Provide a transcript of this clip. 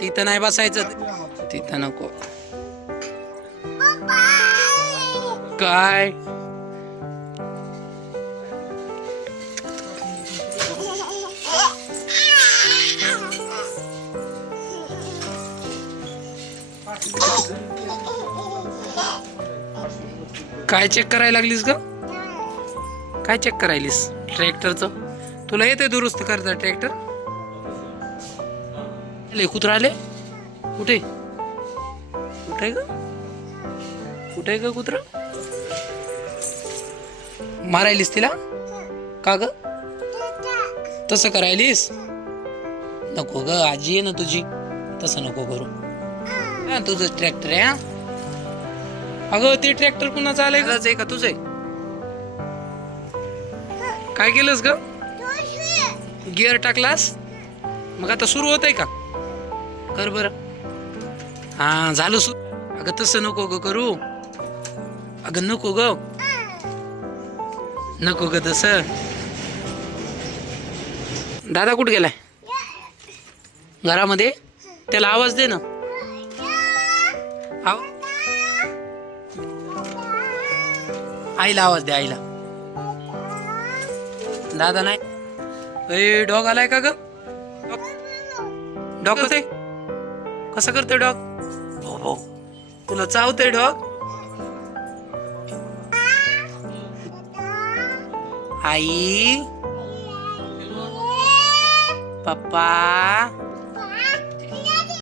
तिथं नाही बसायचं, तिथं नको. काय काय चेक करायला लागलीस ग? काय चेक करायलीस? ट्रॅक्टरचं. तुला येते दुरुस्त करता ट्रॅक्टर? कुत्रा आले? कुठे कुठे ग? कुठे ग कुत्रा? मारायलीस तिला का ग? तसं करायलीस? नको ग, आजी आहे ना तुझी, तसं नको करू. हा तुझं ट्रॅक्टर आहे. हा अगं ते ट्रॅक्टर पुन्हा चालायचं आहे का तुझं? काय केलंस ग? गिअर टाकलास? मग आता सुरू होतंय का? कर बर. हा झालं सुरू. अगं तसं नको ग करू. अगं नको ग, नको ग तसं. दादा कुठे गेलाय? घरामध्ये. त्याला आवाज दे ना. आईला आवाज दे, आईला. दादा नाही. डॉग आलाय का ग? डॉग कसे कसं करते डॉग? हो तुला चावते डॉग? आई पप्पा